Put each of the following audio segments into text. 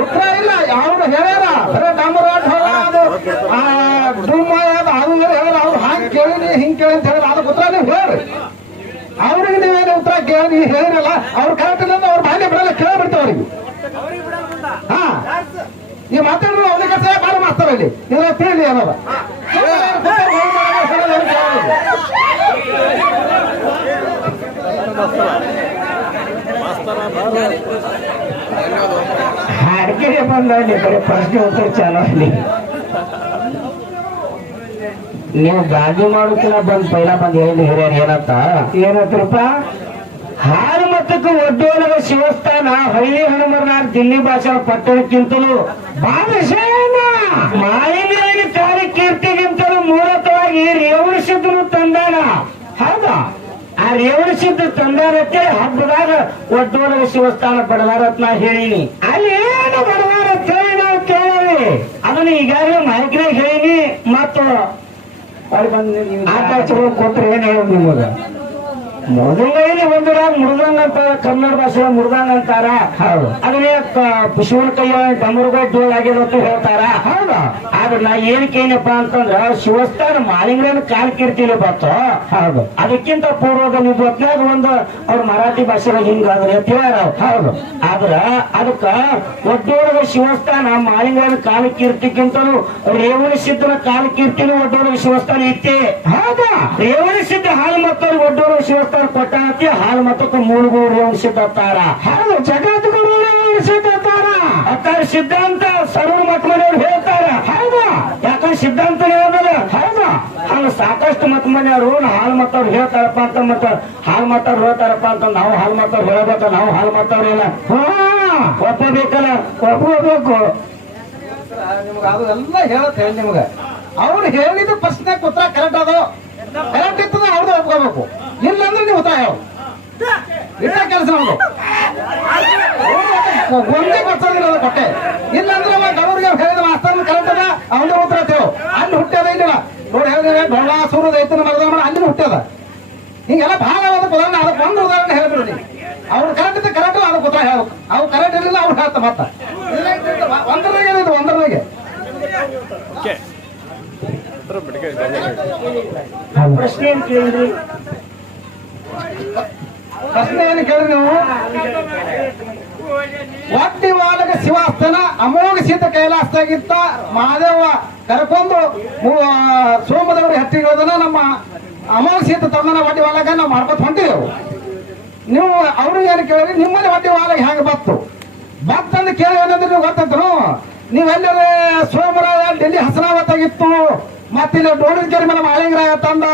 ಉತ್ತರ ಇಲ್ಲ. ಅವ್ರು ಹೇಳ್ಯಾರ ಬರೇ ಡಂಬರ ಅದು ಡುಮ್ಮ ಅದು ಹೇಳ್ಯಾರ. ಅವ್ರು ಹಾಂಗ್ ಕೇಳಿನಿ ಹಿಂಗ್ ಕೇಳಿ ಅಂತ ಹೇಳಿದ್ರ ಅದಕ್ಕೆ ಉತ್ತರ ನೀವು ಹೇಳ್ರಿ. ಅವ್ರಿಗೆ ನೀವೇನು ಉತ್ತರ ಕೇಳಿ ಹೇಳಿರಲ್ಲ. ಅವ್ರು ಕರೆಕ್ಟ್ ಇಲ್ಲ ಅವ್ರ ಬಾಲ್ಯ ಬಿಡಲ್ಲ ಕೇಳ್ಬಿಡ್ತಾವ ಅವ್ರಿಗೆ. ಹಾ ಈ ಮಾತಾಡಿದ್ರು ಅವ್ರಿಗೆ ಕಸ ಬಾಳ ಮಾಸ್ತಾರಲ್ಲಿ ಇಲ್ಲ ತಿಳಿಲಿ ಅನ್ನೋದ. ಅಡಿಕೆಗೆ ಬಂದಲ್ಲಿ ಬರೀ ಪ್ರಶ್ನೆ ಉತ್ತರ ಚಾಲೋ ಅಲ್ಲಿ. ನೀವು ಗಾಂಧಿ ಮಾಡೋಕಿನ ಬಂದ್ ಪೈಲ ಬಂದ್ ಹೇಳಿ ಹಿರಿಯರು ಏನಂತ ಏನಂತ್ರಪ್ಪ, ಹಾಲು ಮತಕ್ಕೂ ಒಡ್ಡೋಲಗ ಶಿವಸ್ಥಾನ ಹಳ್ಳಿ ಹನುಮರನಾಗ ದಿಲ್ಲಿ ಭಾಷಾ ಪಟ್ಟಣಕ್ಕಿಂತಲೂ ಬಾದಶಾನ ಮಾಲಿನ್ಯ ಕಾರ್ಯ ಕೀರ್ತಿಗಿಂತಲೂ ಮೂಲತವಾಗಿ ರೇವಣಿಸಿದ್ರು ತಂದಾನ. ಹೌದಾ? ಆ ರೇವಣಿಸಿದ್ದು ತಂದಾರತ್ತೆ ಹಬ್ಬದಾಗ ಒಡ್ಡೋಲಗ ಶಿವಸ್ಥಾನ ಬಡದಾರತ್ ನಾ ಹೇಳಿನಿ. ಅಲ್ಲಿ ಏನು ಬಡದಾರತ್ ಹೇಳಿ ನಾವು ಕೇಳಿ ಅದನ್ನ ಈಗಾಗಲೇ ಮಾಹಿತಿನಾಗ ಹೇಳಿನಿ. ಮತ್ತು ಆಕಾಶಗಳು ಕೊಟ್ರೆ ಏನ್ ಹೇಳೋದು ನಿಮಗ? ಮೊದಲನೇ ಒಂದರಾಗ ಮುರುಗಂಗ್ ಅಂತಾರ, ಕನ್ನಡ ಭಾಷೆ ಮುರುಗಂಗ್ ಅಂತಾರ. ಹೌದು. ಅದನ್ನೇ ಶಿವನ ಕೈಯ ಡಮರುಗ ಡೋಲ್ ಆಗಿರೋದು ಹೇಳ್ತಾರ. ಹೌದಾ? ಆದ್ರೆ ನಾ ಏನಕ್ಕೇನಪ್ಪ ಅಂತಂದ್ರ ಶಿವಸ್ಥಾನ ಮಾಲಿಂಗನ ಕಾಲ ಕೀರ್ತಿಲಿ ಬತ್ತು. ಹೌದು. ಅದಕ್ಕಿಂತ ಪೂರ್ವದ ನೀವು ಹೊತ್ನಾಗ ಒಂದು ಅವ್ರ ಮರಾಠಿ ಭಾಷೆದಾಗ ಹಿಂಗಾದ್ರೆ ಅಂತ ಹೇಳ್ಯಾರ. ಹೌದು. ಆದ್ರ ಅದಕ್ಕ ಒಡ್ಡೋಳಗ ಶಿವಸ್ಥಾನ ಮಾಲಿಂಗನ ಕಾಲ ಕೀರ್ತಿಗಿಂತಲೂ ರೇವಣಿಸಿದ್ದನ ಕಾಲ ಕೀರ್ತಿನೂ ಒಡ್ಡೋಳಗ ಶಿವಸ್ಥಾನ ಇತ್ತೆ. ಹೌದಾ? ರೇವಣಿಸಿದ್ದ ಹಾಲು ಮತ್ತು ಒಡ್ಡೋಳಗ ಶಿವಸ್ಥಾನ ಕೊಟ್ಟಾತಿ ಹಾಲು ಮತಕ್ಕೂ ಮೂಳುಗೂ ರೇವಣಿಸಿದ್ದಾರ. ಹೌದು. ಜಗದ್ಗುರು ರೇವಣಿಸಿದ್ದಾರ ಅತ್ತಾರ ಸಿದ್ಧಾಂತ ಸರ್ವ ಮತಮನೆಯವ್ರು ಹೇಳ್ತಾರ. ಹೌದಾ? ಯಾಕಂದ್ರೆ ಸಿದ್ಧಾಂತ ಹೇಳ್ದಲ್ಲ. ಹೌದಾ? ಹಂಗ ಸಾಕಷ್ಟು ಮತಮನೆಯವರು ಹಾಲು ಮತವ್ರು ಹೇಳ್ತಾರಪ್ಪ ಅಂತ ಮತ್ತ ಹಾಲು ಮತವ್ರು ಹೇಳ್ತಾರಪ್ಪ ಅಂತ ನಾವು ಹಾಲು ಮತವ್ರು ಹೇಳ್ಬೇಕ. ನಾವು ಹಾಲು ಮತವ್ರಿಲ್ಲ ಒಪ್ಪಬೇಕಲ್ಲ, ಒಪ್ಪಬೇಕು. ನಿಮ್ಗ ಅದು ಎಲ್ಲ ಹೇಳತ್ ಹೇಳಿ ನಿಮ್ಗ ಅವ್ರು ಹೇಳಿದ ಪ್ರಶ್ನೆ ಉತ್ತರ ಕರೆಕ್ಟ್ ಅದ ಕರೆಕ್ಟ್ ಇರ್ತದ ಅವ್ರದ್ದು ಒಪ್ಕೋಬೇಕು. ಇಲ್ಲಂದ್ರೆ ನೀವು ಉತ್ತರ ಹೇಳು ಇಟ್ಟ ಕೆಲಸ ನಮ್ದು ಒಂದೇ ಗೊತ್ತಿಲ್ಲ ಕೊಟ್ಟೆ. ಇಲ್ಲಾಂದ್ರೆ ಅವ್ರಿಗೆ ಹೇಳಿದ ಮಾಸ್ತರ್ ಕರೆಕ್ಟ್ ಅದ ಅವನೇ ಉತ್ತರ ತೇವು ಅಲ್ಲಿ ಹುಟ್ಟ್ಯದ ಇಲ್ಲ ನೋಡಿ ಹೇಳಿದ್ರೆ ಢೋಳ ಸೂರ್ಯದ ಐತನ ಮರದ ಮಾಡಿ ಅಲ್ಲಿ ಹುಟ್ಟ್ಯದ. ಹಿಂಗೆಲ್ಲ ಭಾಳ ಅದಕ್ಕೆ ಉದಾಹರಣೆ ಅದಕ್ಕೆ ಒಂದು ಉದಾಹರಣೆ ಹೇಳ್ಬಿಡು ನೀವು. ಅವ್ರು ಕರೆಕ್ಟ್ ಇದ್ದ ಕರೆಕ್ಟ್ ಅದಕ್ಕೆ ಉತ್ತರ ಹೇಳ್ಬೇಕು. ಅವ್ರು ಕರೆಕ್ಟ್ ಇರಲಿಲ್ಲ ಅವ್ರು ಹೇಳ್ತ ಮತ್ತ ಒಂದರಾಗೆ ಏನಿದೆ ಒಂದರಾಗೆ ಪ್ರಶ್ನೆ ಏನ್ ಕೇಳಿದ್ರಿ? ಪ್ರಶ್ನೆ ಏನು ಕೇಳಿ ನೀವು? ಒಡ್ಡಿವಾಲಗ ಶಿವಾಸ್ಥಾನ ಅಮೋಘ ಸೀತ ಕೈಲಾಸದಾಗಿತ್ತ ಮಹಾದೇವ ಕರ್ಕೊಂಡು ಸೋಮದೇವರು ಹೆಟ್ಟಿರೋದನ್ನ ನಮ್ಮ ಅಮೋಘ ಸೀತ ತಂದನ ಒಡ್ಡಿವಾಲಗ ನಾವು ಮಾಡ್ಕೊತ ಹೊಂಟಿದೆವು. ನೀವು ಅವ್ರಿಗೆ ಏನು ಕೇಳಿದ್ರಿ? ನಿಮ್ಮಲ್ಲಿ ಒಡ್ಡಿವಾಲಗ ಹೆಂಗ ಬತ್ತು ಬತ್ತಂದು ಕೇಳಿ ಏನಂದ್ರೆ ನೀವು ಗೊತ್ತಂತನು ನೀವೆಲ್ಲರೂ ಸೋಮರಾಯ ಡೆಲ್ಲಿ ಹಸನಾವತ್ತಾಗಿತ್ತು ಮತ್ತಿಲ್ಲಿ ಡೋಣಿಕೆರೆ ಮೇಲೆ ಮಾಳಿಂಗರಾಯ ತಂದ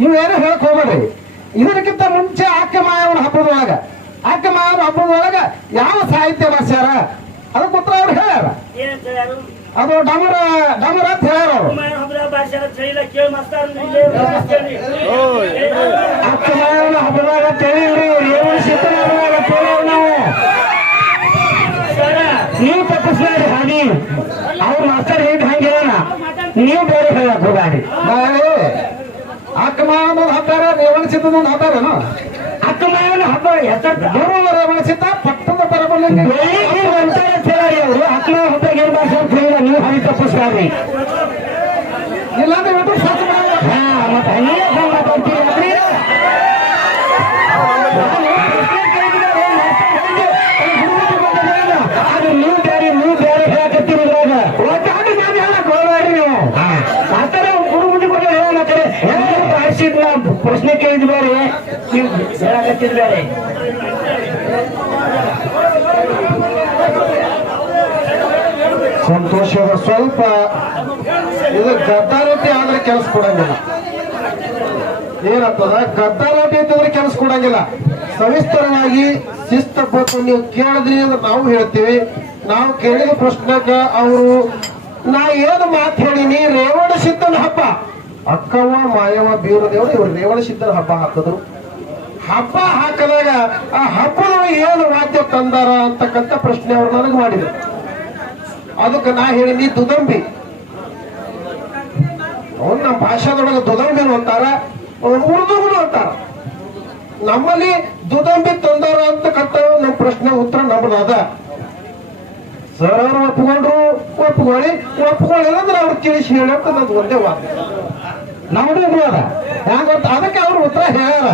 ನೀವೇನು ಹೇಳಕ್ ಹೋಗ್ಬೇಡ್ರಿ. ಇದಕ್ಕಿಂತ ಮುಂಚೆ ಆಕೆ ಮಾಯವನ ಹಬ್ಬದೊಳಗ ಆಕೆ ಮಾಯವನ ಹಬ್ಬದೊಳಗ ಯಾವ ಸಾಹಿತ್ಯ ಭಾಷೆಯಾರ ಅದಕ್ಕೆ ಉತ್ತರ ಅವ್ರು ಹೇಳ್ಯಾರ. ಅದು ಡಮರ ಡಮರ ಅಂತ ಹೇಳ್ಯಾರ ಅವರು. ಆಕೆ ಮಾಯವನ ಹಬ್ಬದಾಗ ತಿಳಿದ್ರಿ ನಾವು ನೀವು ತಪ್ಪಿಸ್ಬೇಡಿ ಹಾಗೆ ಅವ್ರು ಮಾಸ್ತರ್ ಹೇಗೆ ಹಂಗೆ ನೀವು ಬೇರೆ ಹೇಳಕ್ ಹೋಗಾಡಿ. ಅಕ್ಕಮಾವನ ಹಬ್ಬಾರ ರೇವಣಿಸಿದ್ದ ಹಬ್ಬಾರೇನು? ಅಕ್ಕಮಾವನ ಹಬ್ಬ ಗುರು ರೇವಣಿಸಿದ್ದ ಪಟ್ಟದ ಬರಬಲ್ಲ ಅವರು ಅಕ್ಕಮಾವ ಹಬ್ಬ ಏನ್ ಭಾಷೆ ಅಂತ ಹೇಳಿಲ್ಲ. ನೀವು ಹಂಗೆ ತಪ್ಪಿಸ್ಬೇಡ್ರಿ. ಇಲ್ಲಾಂದ್ರೆ ಯೂಟ್ಯೂಬ್ ಸರ್ಚ್ ಹಾ ಮತ್ತೆ ಹಂಗೆ ಮಾತಾಡ್ತೀರಿ. ಅದು ನೀವು ಬೇರೆ ಹೇಳಕತ್ತೀರಿ. ಒಟ್ಟಾಗಿ ನಾನು ಹೇಳಕ್ ಹೋಗ್ಬೇಡ್ರಿ ನೀವು. ಆತರ ಗುರು ಮುಂದೆ ಕೂಡ ಹೇಳಕತ್ತೀರಿ. ಪ್ರಶ್ನೆ ಕೇಳಿದ್ ಬೇರೆ ನೀವು ಹೇಳಕತ್ತಿದ್ ಬೇರೆ. ಸಂತೋಷದ ಸ್ವಲ್ಪ ಇದು ಗದ್ದಾಲೋಟಿ ಆದ್ರೆ ಕೆಲಸ ಕೊಡಂಗಿಲ್ಲ. ಏನಾಗ್ತದ ಗದ್ದಾಲೋಟಿ ಅಂತಂದ್ರೆ ಕೆಲಸ ಕೊಡಂಗಿಲ್ಲ. ಸವಿಸ್ತರವಾಗಿ ಶಿಸ್ತಬದ್ಧ ನೀವು ಕೇಳಿದ್ರಿ ಅಂದ್ರೆ ನಾವು ಹೇಳ್ತೀವಿ. ನಾವು ಕೇಳಿದ ಪ್ರಶ್ನೆಗ ಅವರು ನಾ ಏನು ಮಾತು ಹೇಳಿನಿ ರೇವಣ ಸಿದ್ಧನ ಹಬ್ಬ ಅಕ್ಕವ್ವ ಮಾಯವ್ವ ಬೀರದೇವರು ಇವರು ರೇವಣ ಸಿದ್ಧನ ಹಬ್ಬ ಹಾಕಿದ್ರು. ಹಬ್ಬ ಹಾಕದಾಗ ಆ ಹಬ್ಬದ ಏನು ವಾದ್ಯ ತಂದಾರ ಅಂತಕ್ಕಂಥ ಪ್ರಶ್ನೆ ಅವ್ರು ನನಗೆ ಮಾಡಿದ್ರು. ಅದಕ್ಕೆ ನಾ ಹೇಳಿನಿ ದುದಂಬಿ. ಅವ್ರು ನಮ್ಮ ಭಾಷಾದೊಳಗೆ ದುದಂಬಿನು ಅಂತಾರ, ಉರ್ದುಗಳು ಅಂತಾರ. ನಮ್ಮಲ್ಲಿ ದುದಂಬಿ ತಂದಾರ ಅಂತ ಕಟ್ಟ ನಮ್ಮ ಪ್ರಶ್ನೆ ಉತ್ತರ ನಮ್ಮದು ಅದ. ಸರ್ ಅವ್ರು ಒಪ್ಕೊಳ್ಳಿ ಅಂದ್ರೆ ಅವ್ರು ತಿಳಿಸಿ ಹೇಳಂತ ನಂದು ಒಂದೇ ವಾದ. ನಮ್ದು ಅದ ಹ್ಯಾಂಗ ಅದಕ್ಕೆ ಅವ್ರು ಉತ್ತರ ಹೇಳ್ಯಾರ.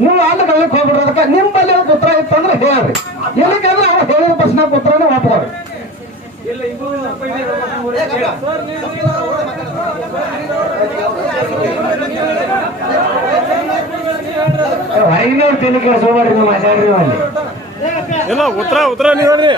ನೀವು ಅಲ್ಲಿ ಕಳ್ಳಿಕ್ ಹೋಗ್ಬಿಡ್ರಿ, ಅದಕ್ಕೆ ನಿಮ್ಮಲ್ಲಿ ಅದಕ್ಕೆ ಉತ್ತರ ಇತ್ತಂದ್ರೆ ಹೇಳ್ರಿ, ಏನಕ್ಕಂದ್ರೆ ಅವ್ರು ಹೇಳಿದ ಪ್ರಶ್ನೆ ಉತ್ತರನೇ ಒಪ್ಕೊಳ್ಳಿ. ಹೊರಗಿನವ್ರು ತಿಳಿ ಕೇಳಿಸ್ಕೋಬೇಡ್ರಿ, ನೀವು ಮಾತಾಡ್ರಿ ಅಲ್ಲಿ. ಇಲ್ಲ ಉತ್ತರ ನೀವು ಹೇಳ್ರಿ.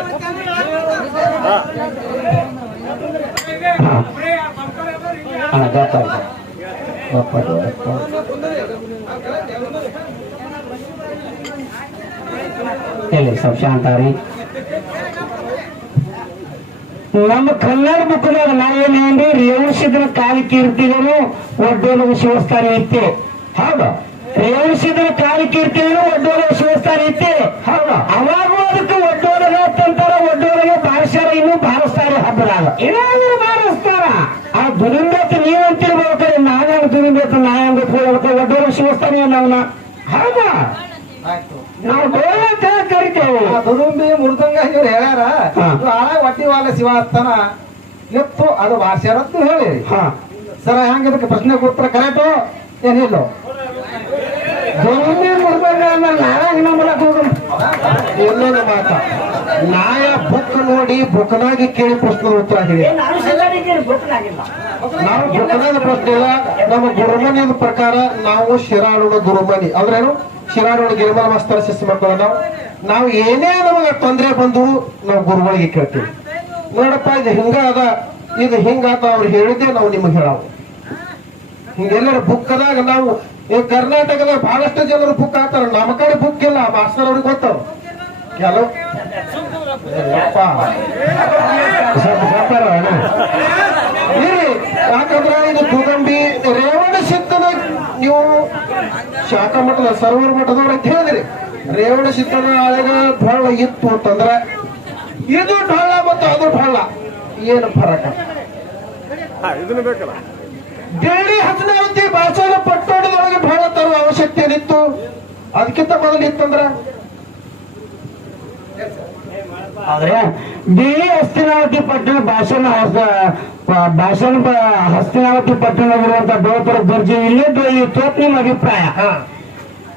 ಎಲ್ಲಿ ಸ್ವಲ್ಪ ಶಾಂತ ರೀ. ನಮ್ಮ ಕನ್ನಡ ಬುಕ್ನಾಗ ನಾ ಏನ್ ಹೇಳಿ ರೇವಣಸಿದ್ದನ ಕಾಲಿ ಕೀರ್ತಿಗಳು ಒಡ್ಡೋಲಗ ಶಿವಸ್ಥಾನ ಇತ್ತು. ಹೌದು, ರೇವಣಸಿದ್ದನ ಕಾಲಿ ಕೀರ್ತಿಗಳು ಒಡ್ಡೋಲಗ ಶಿವಸ್ಥಾನ ಇತ್ತು. ಹೌದು, ಅವಾಗೂ ಅದಕ್ಕೆ ಒಡ್ಡೋಲಗ ಅಂತಂತಾರ. ಒಡ್ಡೋಲಗೆ ಬಾರಿಸ್ತಾರ, ಇನ್ನೂ ಬಾರಿಸ್ತಾರೆ ಹಬ್ಬದಾಗ ಏನಾದ್ರು ಬಾರಿಸ್ತಾರ. ಆ ದುರಂಗಕ್ಕೆ ನೀವಂತಿರ್ಬೇಕಾದ್ರೆ ನಾನೇ ದುರಂಗಕ್ಕೆ ನಾ ಹೆಂಗ್ ಗೊತ್ಕೊಳ್ಳಬೇಕು. ಒಡ್ಡೋಲಗ ಶಿವಸ್ಥಾನ ನಾವ್ನ ಹೌದಾ ನಾವು ಡೋಲ ಅಂತ ಕರಿತೇವೆ. ದುದುಂಬಿ ಮುರ್ದಂಗ ಇವ್ರು ಹೇಳ್ಯಾರ. ಒಟ್ಟಿವಾಲ ಶಿವಾಸ್ತನ ಎತ್ತು ಅದು ಭಾಷೆ ಅಂತ ಹೇಳಿ ಸರ ಹೆಂಗ ಇದಕ್ಕೆ ಪ್ರಶ್ನೆ ಉತ್ತರ ಕರೆಕ್ಟು ಏನಿಲ್ಲ. ದುರಂಬಿ ಮುರ್ದಂಗ ನಾರಾಯಣ ಮೂಲಕ ಇನ್ನೊಂದು ಮಾತ ನಾಯ ಬುಕ್ ನೋಡಿ ಬುಕ್ನಾಗಿ ಕೇಳಿ ಪ್ರಶ್ನೆ ಉತ್ತರ ಹೇಳಿ. ನಾವು ಬುಕ್ನಾಗ ಪ್ರಶ್ನೆ ಇಲ್ಲ. ನಮ್ಮ ಗುರುಮನಿಯ ಪ್ರಕಾರ ನಾವು ಶಿರಾಡುವ ಗುರುಮನಿ ಅಂದ್ರೇನು, ಶಿರಾಡುವ ಗಿರಿಮಲ ಮಾಸ್ತರ ಶಿಸ್ತು ಮಕ್ಕಳು. ನಾವು ಏನೇ ನಮಗೆ ತೊಂದರೆ ಬಂದು ನಾವು ಗುರುಗಳಿಗೆ ಕೇಳ್ತೀವಿ. ನೋಡಪ್ಪ ಇದು ಹಿಂಗ ಅದ, ಇದು ಹಿಂಗಾತ ಅವ್ರು ಹೇಳಿದ್ದೆ ನಾವು ನಿಮಗೆ ಹೇಳವು. ಹಿಂಗೆಲ್ಲರ ಬುಕ್ ಅದಾಗ ನಾವು ಈ ಕರ್ನಾಟಕದ ಬಹಳಷ್ಟು ಜನರು ಬುಕ್ ಹಾಕ್ತಾರ. ನಮ್ಮ ಕಡೆ ಬುಕ್ ಇಲ್ಲ, ಮಾಸ್ತರ್ ಅವ್ರಿಗೆ ಗೊತ್ತವ ಕೆಲವು. ಯಾಕಂದ್ರ ಇದು ದುದಂಬಿ ರೇವಣ ಸಿದ್ಧನ ನೀವು ಶಾಖಾ ಮಠದ ಸರ್ವರ ಮಠದವ್ರ ಅಂತ ಹೇಳಿದ್ರಿ. ರೇವಣ ಸಿದ್ಧನ ಆಳೆಗ ಢೊಳ್ಳ ಇತ್ತು ಅಂತಂದ್ರ ಇದು ಢೊಳ್ಳ ಮತ್ತು ಅದು ಢೊಳ್ಳ ಏನು ಫರಕ? ಇದನ್ನು ಬೇಕಲ್ಲ. ಬೇಡಿ ಹಸನಾವತಿ ಭಾಷಣ ಪಟ್ಟಣದೊಳಗೆ ಢೊಳ್ಳ ತರುವ ಅವಶ್ಯಕತೆ ಏನಿತ್ತು? ಅದಕ್ಕಿಂತ ಮೊದಲು ಇತ್ತಂದ್ರ ಆದ್ರೆ ಬಿಳಿ ಹಸ್ತಿನಾವತಿ ಪಟ್ಟಣ ಭಾಷಣ ಹಸ್ತಿನಾವತಿ ಪಟ್ಟಣ ಇರುವಂತ ಗೋಪುರ ದರ್ಜೆ ಇಲ್ಲಿದ್ದು ಇತ್ತು ನಿಮ್ಮ ಅಭಿಪ್ರಾಯ.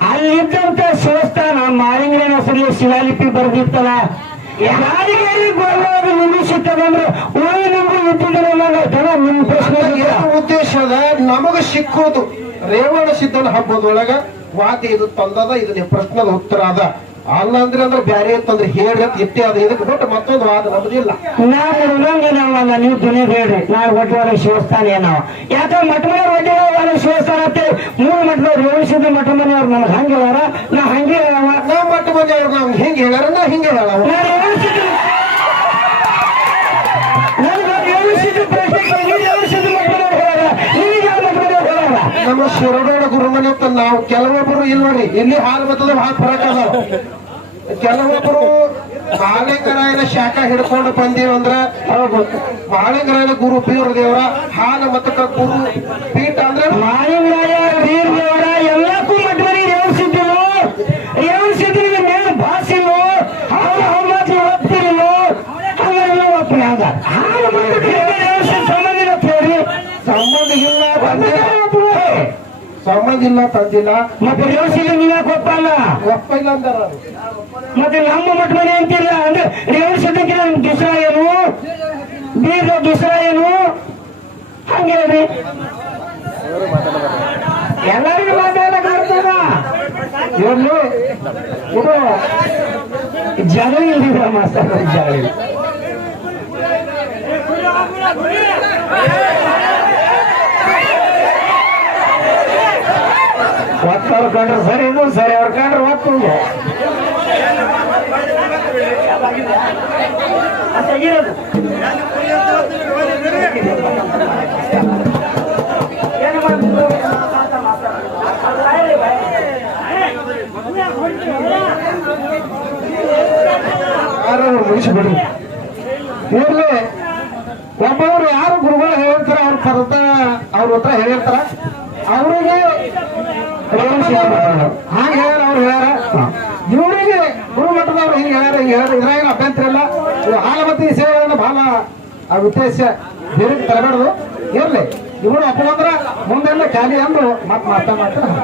ಅಲ್ಲಿದ್ದಂತ ಶಿವಸ್ಥಾನ ಮಾಳಿಂಗನ ಹೆಸರಲ್ಲಿ ಶಿಲಾಲಿಪಿ ಬರೆದಿತ್ತಲ್ಲ, ಯಾರಿಗೇರಿ ಗೋವಾದ ನಿಲ್ಲಿಸುತ್ತದಂದ್ರೆ ಉಳಿ ನಮಗೂ ಇದ್ದಿದ್ದ ನಿಮ್ಮ ಪ್ರಶ್ನೆ ಉದ್ದೇಶದ ನಮಗ ಸಿಕ್ಕೋದು ರೇವಣ ಸಿದ್ಧನ ಹಬ್ಬದೊಳಗ ವಾದ ಇದು ತಂದದ. ಇದು ನಿಮ್ಮ ಪ್ರಶ್ನದ ಉತ್ತರ ಅದ. ಅಲ್ಲ ಅಂದ್ರೆ ಬ್ಯಾರೆ ಅಂತಂದ್ರೆ ಹೇಳಿ ಎತ್ತೆ ಅದ. ಇದಕ್ಕೆ ಬಿಟ್ಟು ಮತ್ತೊಂದು ವಾದ ನಮ್ದಿಲ್ಲ. ನಾವಲ್ಲ, ನೀವು ದುನಿಯಾಗ ಹೇಳ್ರಿ ನಾವು ಒಡ್ಡವಾದ ಶಿವಸ್ಥಾನ ಏನಾವ. ಯಾಕಂದ್ರೆ ಮಠ ಮನೆ ಒಡ್ಡವಾದ ಶಿವಸ್ಥಾನ ಅಂತ 3 ಮಠದವ್ರು ರೇವಣಿಸಿದ ಮಠ ಮನೆಯವ್ರು ನಮ್ಗೆ ಹಂಗೆ ಹೇಳಾರ, ನಾ ಹಂಗೆ ಹೇಳವ. ನಾವು ಮಠ ಮನೆಯವ್ರು ನಾವು ಹಿಂಗೆ ಹೇಳ್ಯಾರ, ನಾ ಹಿಂಗೆ ಹೇಳವ. ನಮ್ಮ ಶಿರಡೋಡ ಗುರುಮನೆ ಅಂತ ನಾವು ಕೆಲವೊಬ್ಬರು ಇಲ್ಲಿ ನೋಡ್ರಿ, ಇಲ್ಲಿ ಹಾಲು ಬರ್ತದ ಭಾಳ ಫರಕ್ ಅದಾವ. ಕೆಲವೊಬ್ಬರು ಮಾಳಿಂಗರಾಯನ ಶಾಖ ಹಿಡ್ಕೊಂಡು ಬಂದೀವಂದ್ರ ಮಾಳಿಂಗರಾಯನ ಗುರು ಬೀರ ದೇವರ ಹಾಲು ಮತಕ ಗುರು ಪೀಠ ಅಂದ್ರೆ ಮಾಳಿಂಗರಾಯ ಬೀರ ದೇವರ ಎಲ್ಲಕ್ಕೂ ಮಠವರಿ ರೇವಣಿಸಿದ್ರು. ರೇವಣಿಸಿದ್ರಿಗೆ ಮೇಲೆ ಭಾಷೆನು ಅವ್ರ ಮಾತ್ರ ಒಪ್ತಿರಿಲ್ಲ, ಹಾಗೆಲ್ಲ ಒಪ್ಪನ ಹಾಲು ಸಂಬಂಧ ಇಲ್ಲ ತಂದಿಲ್ಲ. ಮತ್ತೆ ರೇವಣಿಸಿದ ನೀವ್ಯಾಕೆ ಒಪ್ಪಲ್ಲ? ಒಪ್ಪಿಲ್ಲ ಅಂದಾರ. ಮತ್ತೆ ನಮ್ಮ ಮಠ ಮನೆ ಅಂತಿಲ್ಲ ಅಂದ್ರೆ ರೇವಣಿಸಿದ್ದಕ್ಕೆ ದುಸರಾ ಏನು, ಬೀಗ ದುಸರಾ ಏನು? ಹಂಗೆ ಹೇಳ್ರಿ, ಎಲ್ಲರಿಗೂ ಮಾತಾಡಕ್ ಆಗ್ತದ. ಇವ್ರು ಇದು ಜಗಳ ಇಲ್ದಿದ್ರ ಮಾಸ್ತರ್, ಜಗಳ ಇಲ್ಲ. ಒತ್ತವ್ರು ಕಂಡ್ರೆ ಸರಿ, ಇದು ಸರಿ, ಅವ್ರ ಕಂಡ್ರೆ ಒತ್ತು. ಮುಗಿಸಿಬಿಡ್ರಿ. ಇವ್ರಲ್ಲಿ ಒಬ್ಬೊಬ್ರು ಯಾರು ಗುರುಗಳು ಹೇಳಿರ್ತಾರ, ಅವ್ರ ಪರ್ದ ಅವ್ರ ಹತ್ರ ಹೇಳಿರ್ತಾರ, ಅವರಿಗೆ ಹಾಗೆ ಹೇಳ ಗುರುಮಠದವ್ರು ಹೇಳ್ಯಾರ ಇವರಿಗೆ ಗುರುಮಠದವ್ರು ಹಿಂಗೆ ಹೇಳ್ಯಾರ ಇದ್ರಾಗೇನು ಅಭ್ಯಂತರ ಇಲ್ಲ. ಇವು ಹಾಲಮತಿ ಸೇವೆಗಳನ್ನ ಬಹಳ ಆ ಉದ್ದೇಶ ಬೇರೆ ತರಬೇಡದು ಇರ್ಲಿ. ಇವರು ಅಪ್ಪಂದ್ರ ಮುಂದೆಲ್ಲ ಖಾಲಿ ಅಂದ್ರು ಮಾತಾಡ್ತಾರೆ.